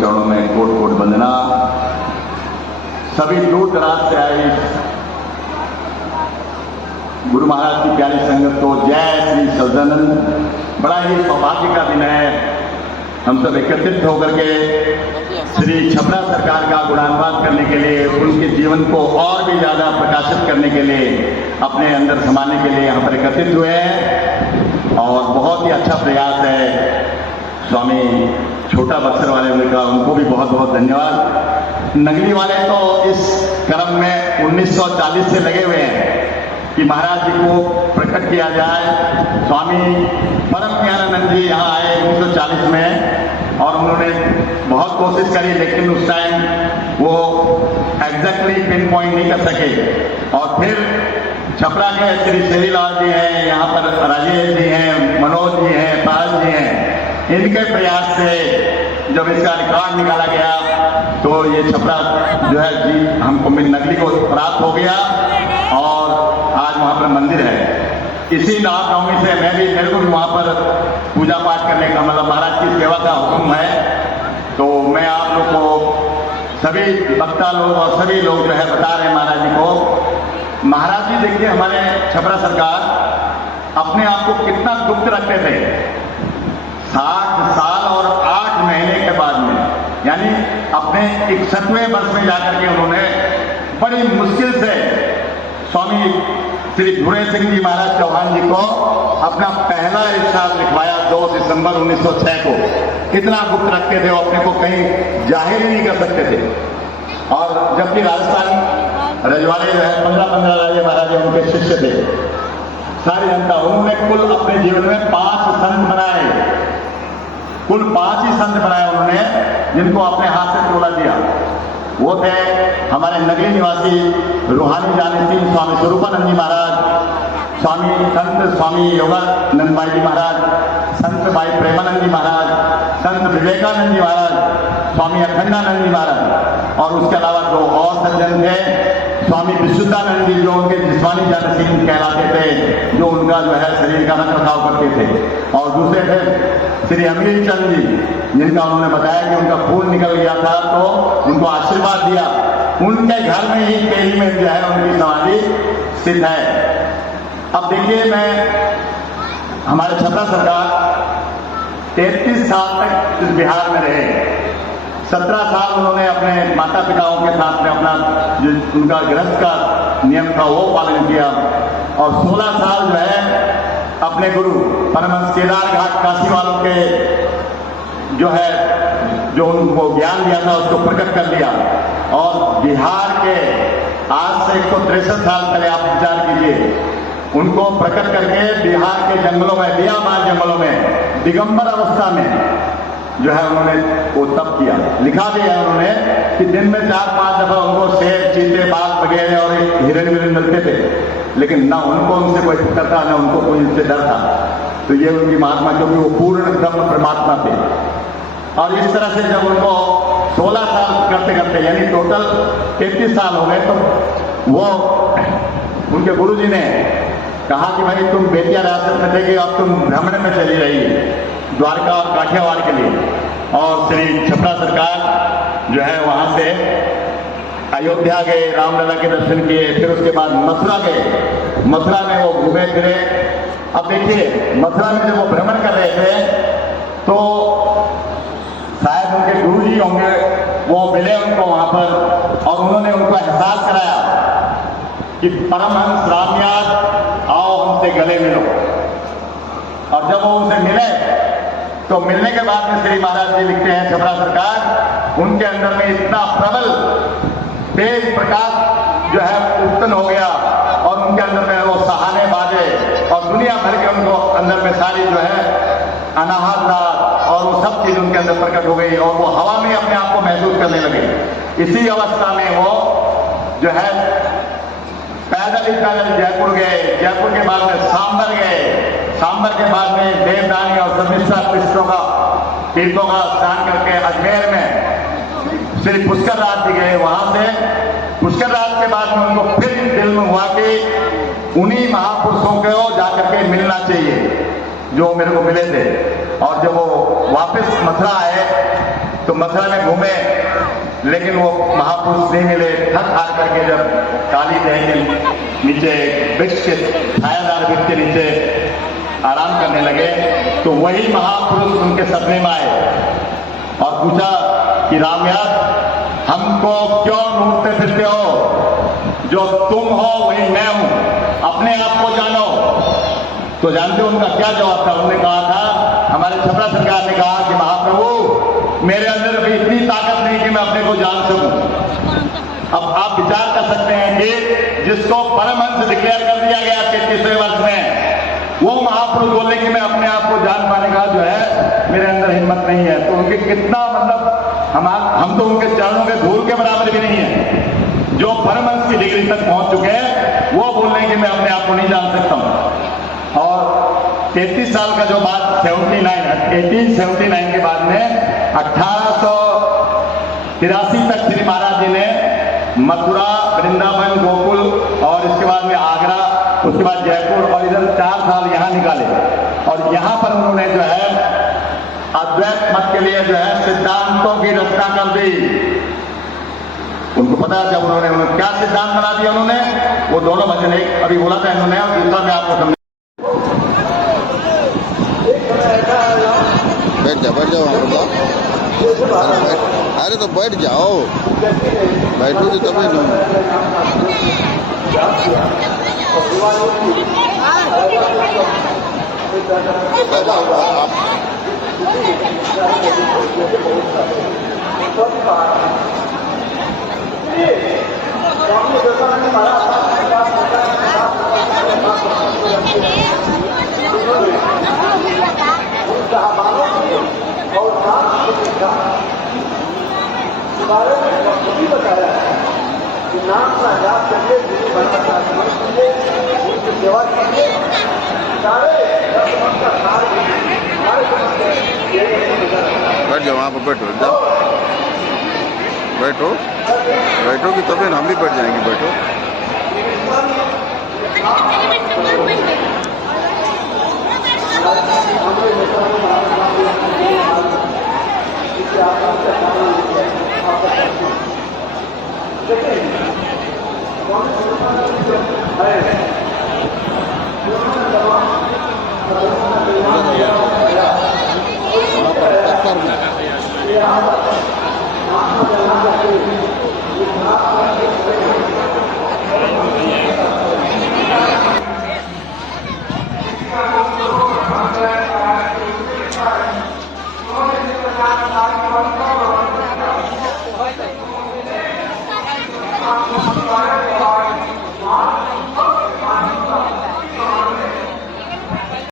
चरणों में coat coat वंदना। सभी दूर दराज से आई गुरु महाराज की प्यारी संगत को जय श्री सच्चिदानंद। बड़ा ही सौभाग्य का दिन है, हम सब एकत्रित होकर के श्री छपरा सरकार का गुणानुवाद करने के लिए, उनके जीवन को और भी ज्यादा प्रकाशित करने के लिए, अपने अंदर समाने के लिए यहाँ पर एकत्रित हुए हैं। और बहुत ही अच्छा प्रयास है स्वामी छोटा बक्सर वाले का, उनको भी बहुत बहुत धन्यवाद। नगली वाले तो इस क्रम में 1940 से लगे हुए हैं कि महाराज जी को प्रकट किया जाए। स्वामी परम ज्ञानानंद जी यहाँ आए 1940 में और उन्होंने बहुत कोशिश करी, लेकिन उस टाइम वो एग्जैक्टली पिन पॉइंट नहीं कर सके। और फिर छपरा के श्री शेरीलाल जी हैं, यहाँ पर राजेश जी हैं, मनोज जी हैं, पाल जी हैं, इनके प्रयास से जब इसका रिकॉर्ड निकाला गया तो ये छपरा जो है जी हमको नगली को प्राप्त हो गया और आज वहाँ पर मंदिर है। इसी रामनवमी से मेरे को भी वहाँ पर पूजा पाठ करने का, मतलब महाराज की सेवा का हुक्म है। तो मैं आप लोग को, सभी वक्ता लोग और सभी लोग जो है बता रहे हैं महाराज जी को। महाराज जी देखिए, हमारे छपरा सरकार अपने आप को कितना गुप्त रखते थे। 60 साल और 8 महीने के बाद में, यानी अपने 61वें वर्ष में जाकर के उन्होंने बड़ी मुश्किल से स्वामी श्री भूरे सिंह जी महाराज चौहान जी को अपना पहला इरशाद लिखवाया 2 दिसंबर 1906 को। इतना गुप्त रखते थे, वो अपने को कहीं जाहिर ही नहीं कर सकते थे। और जबकि राजस्थान रजवाड़े जो है 15 राजे महाराजे उनके शिष्य थे, सारी जनता। उन्होंने कुल अपने जीवन में 5 संत बनाए, कुल 5 ही संत बनाए उन्होंने, जिनको अपने हाथ से तोड़ा दिया। वो थे हमारे नगरी निवासी रूहानी जानिसी स्वामी स्वरूपानंद जी महाराज, संत स्वामी योगानंद भाई जी महाराज, संत भाई प्रेमानंद जी महाराज, संत विवेकानंद जी महाराज, स्वामी अखंडानंद जी महाराज, और उसके अलावा 2 और सज्जन थे, स्वामी विशुद्धानंद जी जो उनके जिस्मानी जानसीन कहलाते थे, जो उनका जो है शरीर का रख रखाव करते थे। और दूसरे थे श्री अमीर चंद जी, जिनका उन्होंने बताया कि उनका खून निकल गया था तो उनको आशीर्वाद दिया। उनके घर में ही केली में जो है उनकी समाधि स्थित है। अब देखिए, मैं हमारे छपरा सरकार 33 साल तक इस बिहार में रहे। 17 साल उन्होंने अपने माता पिताओं के साथ में अपना जो उनका गृहस्थ का नियम था वो पालन किया, और 16 साल जो है अपने गुरु परमहंस केदार घाट काशी वालों के जो उनको ज्ञान दिया था उसको प्रकट कर दिया। और बिहार के आज से 163 साल पहले आप विचार कीजिए, उनको प्रकट करके बिहार के जंगलों में, बियाबान जंगलों में दिगंबर अवस्था में जो है उन्होंने वो तप किया। लिखा भी है उन्होंने कि दिन में 4-5 दफा उनको शेर, चीते, बाघ वगैरह और हिरण विरण मिलते थे, लेकिन ना उनको उनसे कोई फिक्र था, ना उनको कोई उनसे डर था। तो ये उनकी महात्मा, क्योंकि वो पूर्ण ब्रह्म परमात्मा थे। और इस तरह से जब उनको 16 साल करते करते, यानी टोटल 33 साल हो गए, तो वो उनके गुरु जी ने कहा कि भाई तुम बेतिया राजस्थान में थे कि अब तुम भ्रमण में चली रही, द्वारका और काठियावाड़ के लिए। और श्री छपरा सरकार जो है वहां से अयोध्या गए, रामलला के दर्शन किए, फिर उसके बाद मथुरा गए। मथुरा में वो घूमे फिरे। अब देखिए, मथुरा में जब वो भ्रमण कर रहे थे तो शायद उनके गुरु जी होंगे, वो मिले उनको वहां पर और उन्होंने उनको एहसास कराया कि परमहंस रामयाद आओ हमसे गले मिलो। और जब वो उनसे मिले तो मिलने के बाद में श्री महाराज जी लिखते हैं, छपरा सरकार, उनके अंदर में इतना प्रबल तेज प्रकाश जो है उत्पन्न हो गया और उनके अंदर में वो सहाने बाजे और दुनिया भर के उनको अंदर में सारी जो है अनाहत रात और वो सब चीज उनके अंदर प्रकट हो गई और वो हवा में अपने आप को महसूस करने लगे। इसी अवस्था में वो जो है पैदल जयपुर गए, जयपुर के बाद में सांबर गए, सांबर के बाद में देवदानी और शर्मिष्ठा तीर्थों का स्नान करके अजमेर में श्री पुष्कर राज जी गए। वहां से पुष्कर राज के बाद में उनको फिर दिल में हुआ कि उन्हीं महापुरुषों को जाकर के मिलना चाहिए जो मेरे को मिले थे। और जब वो वापस मथुरा आए तो मथुरा में घूमे, लेकिन वो महापुरुष नहीं मिले। थक हार करके जब काली देह के नीचे वृक्ष के छायादार वृक्ष के नीचे आराम करने लगे, तो वही महापुरुष उनके सपने में आए और पूछा कि रामयास, हमको क्यों ढूंढते फिरते हो? जो तुम हो वही मैं हूं, अपने आप को जानो। तो जानते हो उनका क्या जवाब था? उन्होंने कहा था, हमारे छपरा सरकार ने कहा कि महाप्रभु, मेरे अंदर अभी इतनी ताकत नहीं कि मैं अपने को जान सकूं। अब आप विचार कर सकते हैं कि जिसको परमहंस डिक्लेयर कर दिया गया 33वें वर्ष में, वो महापुरुष बोले कि मैं अपने आप को जान पाने का जो है मेरे अंदर हिम्मत नहीं है, तो उनके कितना मतलब हम तो उनके चरणों के धूल के बराबर भी नहीं है। जो परमहंस की डिग्री तक पहुंच चुके हैं वो बोल रहे हैं कि मैं अपने आप को नहीं जान सकता हूं। और 33 साल का जो बात 1879 के बाद में 1883 तक श्री महाराज जी ने मथुरा, वृंदावन, गोकुल और इसके बाद में आगरा, उसके बाद जयपुर और इधर 4 साल यहां निकाले। और यहां पर उन्होंने जो है अद्वैत मत के लिए जो है सिद्धांतों की रचना कर दी। उनको पता है जब उन्होंने क्या सिद्धांत बना दिया उन्होंने, वो दोनों भजन, एक अभी बोला था इन्होंने और दूसरा मैं आपको समझ। बैठ जाओ अरे तो बैठ जाओ, बैठोगे तभी ना। बारे में बताया कि नाम का जाप करके गुरु बनना कीजिए, उनकी सेवा कीजिए। सारे बैठ जाओ, वहाँ पर बैठो, जाओ बैठो, बैठोगी तभी हम भी बैठ जाएंगे। बैठो Thank you.